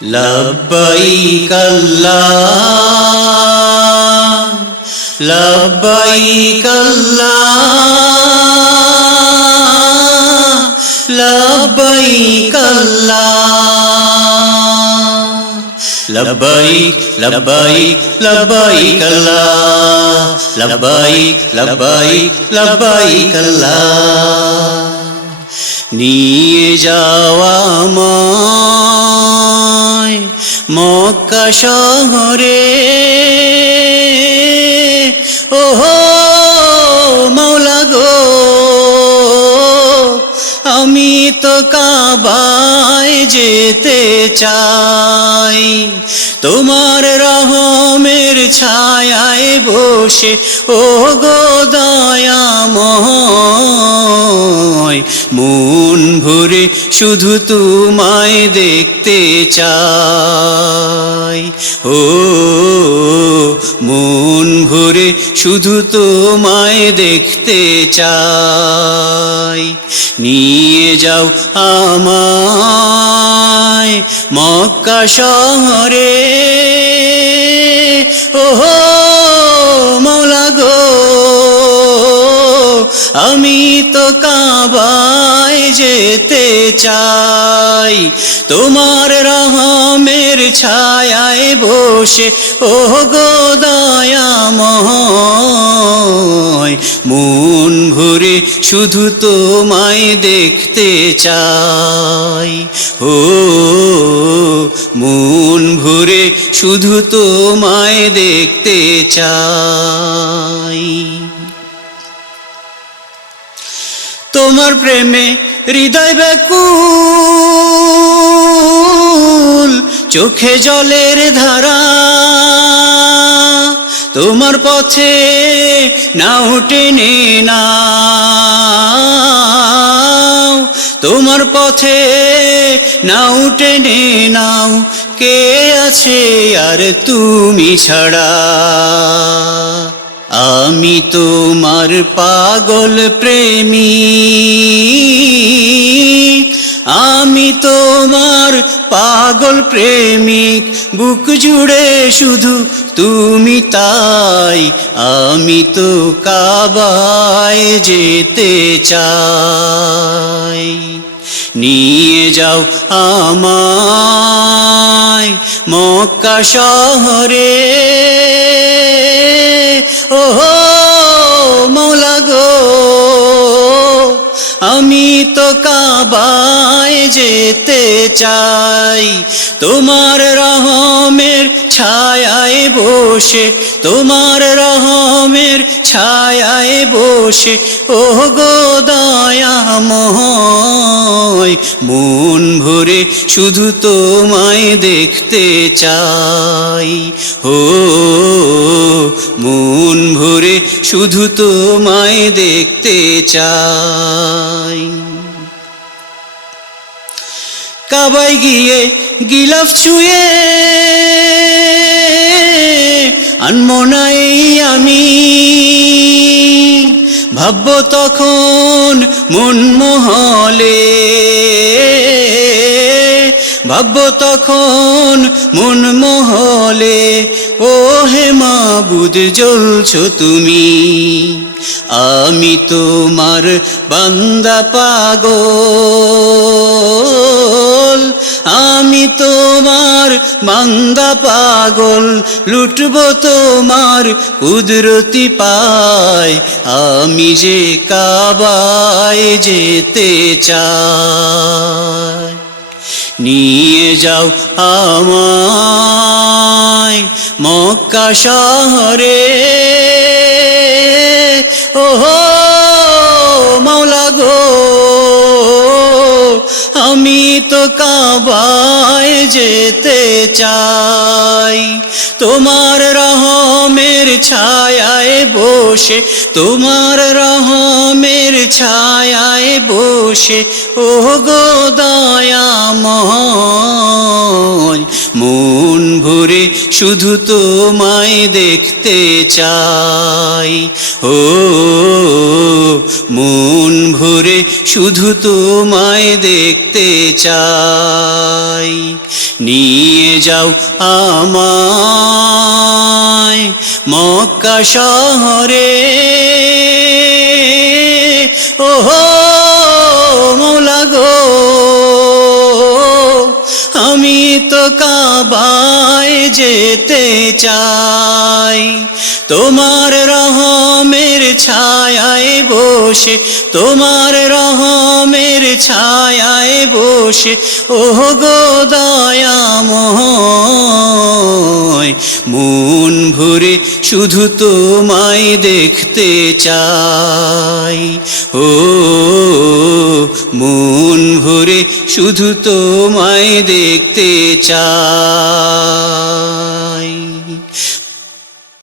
লব্বাইক আল্লাহ লব্বাইক আল্লাহ লব্বাইক আল্লাহ লব্বাইক লব্বাইক লব্বাইক আল্লাহ লব্বাইক লব্বাইক লব্বাইক আল্লাহ নিয়ে যাওয়া আমায় মক্কা শহরে ওহো মাওলা গো আমি তো কাবায় যেতে চাই তোমার রহমের ছায়ায় বসে ও গো দয়াময় মন ভরে শুধু তোমায় দেখতে চাই ও মন ভরে শুধু তোমায় দেখতে চাই নিয়ে যাও আমায় মক্কা শহরে ওহো মাওলা গো আমি তো কাবায় যেতে চাই তোমার রহমের ছায়ায় বসে ও গো দয়াময় মন ভরে শুধু তোমায় দেখতে চাই ও মন ভরে শুধু তোমায় দেখতে চাই তোমার প্রেমে হৃদয় ব্যাকুল চোখে জলের ধারা তোমার পথে নাও টেনে নাও তোমার পথে নাও টেনে নাও কে আছে আর তুমি ছাড়া আমি তোমার পাগল প্রেমিক আমি তোমার পাগল প্রেমিক বুক জুড়ে শুধু তুমি তাই আমি তো কাবায় যেতে চাই নিয়ে যাও আমায় মক্কা শহরে ওহো মাওলা গো আমি তো কাবায় যেতে চাই তোমার রহমের ছায়ায় বসে তোমার রহমের ছায়ায় বসে ও গো দয়াময় মন ভরে শুধু তোমায় দেখতে চাই ও মন ভরে শুধু তোমায় দেখতে চাই কাবায় গিয়ে গিলাফ ছুঁয়ে আনমো না এই আমি ভাববো তখন মন মহলে ভাববো তখন মন মহলে ও হে মাবুদ জ্বলছো তুমি আমি তোমার বান্দা পাগল আমি তোমার বান্দা পাগল লুটবো তোমার কুদরতি পায় আমি যে কাবায় যেতে চাই নিয়ে যাও আমায় মক্কা শহরে ওহো মাওলা গো আমি তো কাবায় যেতে চাই তোমার রহমের ছায়ায় বসে তোমার রহমের ছায়ায় বসে ও গো দয়াময় মন ভরে শুধু তোমায় দেখতে চাই ও মন ভরে শুধু তোমায় দেখতে চাই নিয়ে যাও আমায় মক্কা শহরে। ওহো মৌলা গো, আমি তো কাবায় যেতে চাই, তোমার রহমের ছায়ায় বসে, তোমার রহমের ছায়ায় বসে, ওহ গো দয়াময়, মন ভরে শুধু তোমায় দেখতে চাই। ও মন ভরে শুধু তোমায় দেখতে চাই।